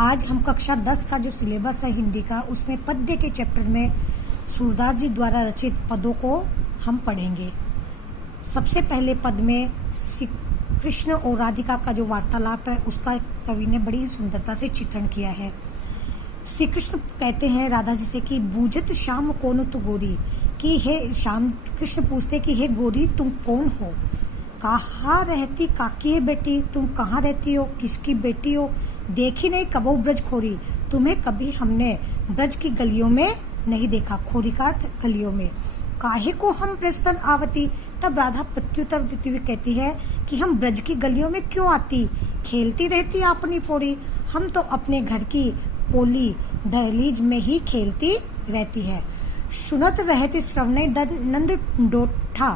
आज हम कक्षा 10 का जो सिलेबस है हिंदी का, उसमें पद्य के चैप्टर में सूरदास जी द्वारा रचित पदों को हम पढ़ेंगे। सबसे पहले पद में श्री कृष्ण और राधिका का जो वार्तालाप है उसका कवि ने बड़ी सुंदरता से चित्रण किया है। श्री कृष्ण कहते हैं राधा जी से कि बूझत श्याम कौन तू गोरी, कि हे श्याम, कृष्ण पूछते कि हे गोरी तुम कौन हो, कहाँ रहती काकी है बेटी, तुम कहाँ रहती हो, किसकी बेटी हो, देखी नहीं कबो ब्रज खोरी, तुम्हें कभी हमने ब्रज की गलियों में नहीं देखा। खोरी का अर्थ गलियों में। काहे को हम ब्रजतन आवती, तब राधा प्रत्युत्तर देती हुई कहती है कि हम ब्रज की गलियों में क्यों आती, खेलती रहती अपनी पोरी, हम तो अपने घर की पोली दहलीज में ही खेलती रहती है। सुनत रहती श्रवणे नंद डोठा,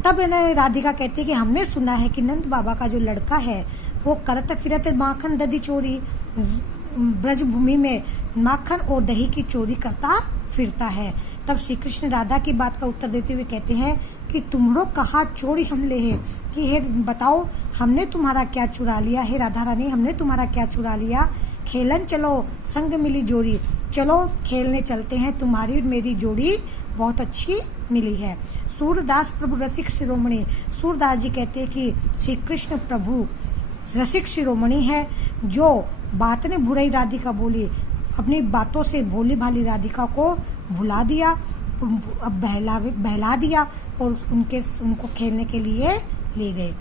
तब राधिका कहती है कि हमने सुना है कि नंद बाबा का जो लड़का है वो करत फिरत माखन दधी चोरी, ब्रज भूमि में माखन और दही की चोरी करता फिरता है। तब श्री कृष्ण राधा की बात का उत्तर देते हुए कहते हैं कि तुम्हारो कहा चोरी हम ले है, कि हे बताओ हमने तुम्हारा क्या चुरा लिया, हे राधा रानी हमने तुम्हारा क्या चुरा लिया। खेलन चलो संग मिली जोड़ी, चलो खेलने चलते हैं, तुम्हारी और मेरी जोड़ी बहुत अच्छी मिली है। सूरदास प्रभु रसिक शिरोमणि, सूरदास जी कहते हैं कि श्री कृष्ण प्रभु रसिक शिरोमणि है, जो बात ने बुराई राधिका बोली, अपनी बातों से भोली भाली राधिका को भुला दिया, बहला दिया और उनको खेलने के लिए ले गए।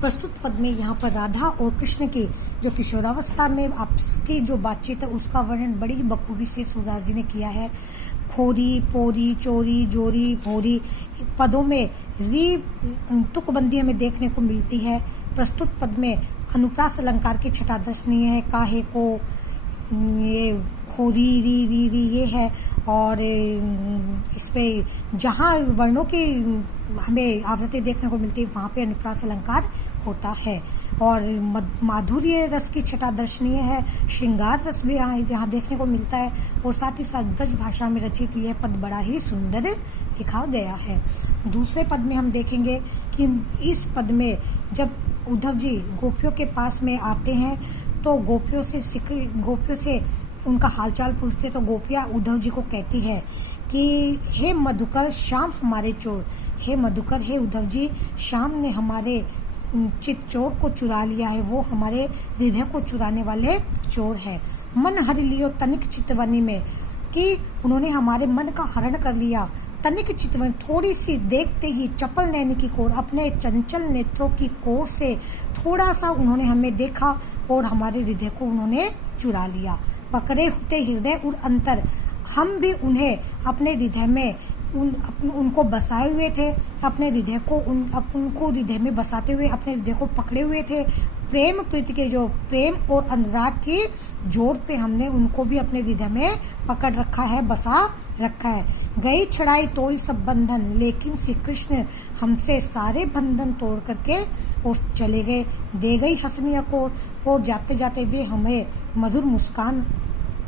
प्रस्तुत पद में यहाँ पर राधा और कृष्ण की जो किशोरावस्था में आपकी जो बातचीत है उसका वर्णन बड़ी बखूबी से सूरदास जी ने किया है। खोरी, पोरी, चोरी, जोरी, भोरी पदों में री तुकबंदी हमें देखने को मिलती है। प्रस्तुत पद में अनुप्रास अलंकार की छटा दर्शनीय है। काहे को, ये खोरी, री ये है, और इसमें जहाँ वर्णों की हमें आवृत्ति देखने को मिलती है वहाँ पे अनुप्रास अलंकार होता है। और माधुर्य रस की छटा दर्शनीय है, श्रृंगार रस भी यहाँ देखने को मिलता है, और साथ ही साथ ब्रज भाषा में रचित यह पद बड़ा ही सुंदर लिखा गया है। दूसरे पद में हम देखेंगे कि इस पद में जब उद्धव जी गोपियों के पास में आते हैं तो गोपियों से उनका हालचाल पूछते, तो गोपियाँ उद्धव जी को कहती है कि हे मधुकर श्याम हमारे चोर, हे मधुकर, हे उद्धव जी, श्याम ने हमारे चित चोर को चुरा लिया है, वो हमारे हृदय को चुराने वाले चोर है। मन हर लियो तनिक चितवनी में, कि उन्होंने हमारे मन का हरण कर लिया। तनिक चितवन, थोड़ी सी देखते ही चपल नैन की कोर, अपने चंचल नेत्रों की कोर से थोड़ा सा उन्होंने हमें देखा और हमारे हृदय को उन्होंने चुरा लिया। पकड़े होते हृदय और अंतर, हम भी उन्हें अपने हृदय में उनको बसाए हुए थे, अपने हृदय को उनको हृदय में बसाते हुए अपने हृदय को पकड़े हुए थे। प्रेम प्रीति के जो प्रेम और अनुराग की जोर पे हमने उनको भी अपने हृदय में पकड़ रखा है, बसा रखा है। गई छड़ाई तोड़ी सब बंधन, लेकिन श्री कृष्ण हमसे सारे बंधन तोड़ करके और चले गए। दे गई हंसनिया को, और जाते जाते वे हमें मधुर मुस्कान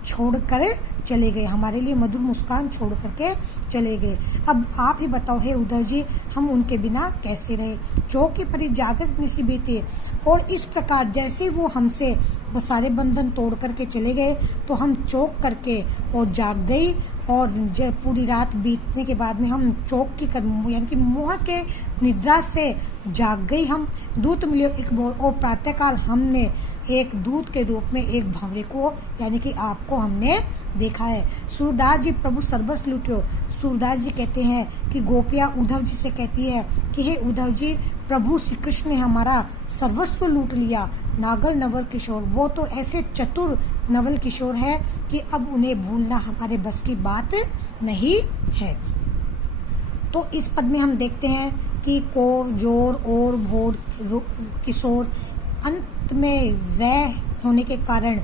छोड़ कर चले गए, हमारे लिए मधुर मुस्कान छोड़ करके चले गए। अब आप ही बताओ हे उद्धव जी, हम उनके बिना कैसे रहे। चौके परी जागृत निसी बीते, और इस प्रकार जैसे वो हमसे सारे बंधन तोड़ करके चले गए तो हम चौक करके और जाग गई, और पूरी रात बीतने के बाद में हम चौक की यानी कि मोह के निद्रा से जाग गई। हम दूत मिलियो एक भोर, और प्रातःकाल हमने एक दूत के रूप में एक भंवरे को यानी कि आपको हमने देखा है। सूरदास जी प्रभु सर्वस्व लूटियो, सूरदास जी कहते हैं कि गोपियाँ उद्धव जी से कहती है कि हे उद्धव जी, प्रभु श्री कृष्ण ने हमारा सर्वस्व लूट लिया। नागल नवल किशोर, वो तो ऐसे चतुर नवल किशोर है कि अब उन्हें भूलना हमारे बस की बात नहीं है। तो इस पद में हम देखते हैं कि कोर, जोर और भोर, किशोर, अंत में रह होने के कारण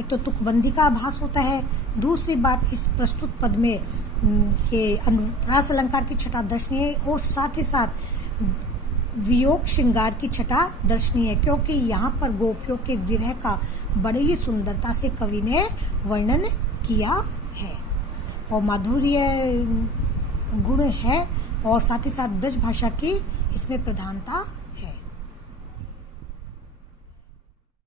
एक तो तुकबंदी का आभास होता है। दूसरी बात, इस प्रस्तुत पद में ये अनुप्रास अलंकार की छटा दर्शनीय है, और साथ ही साथ वियोग श्रृंगार की छटा दर्शनीय है, क्योंकि यहाँ पर गोपियों के विरह का बड़ी ही सुंदरता से कवि ने वर्णन किया है, और माधुर्य गुण है, और साथ ही साथ ब्रज भाषा की इसमें प्रधानता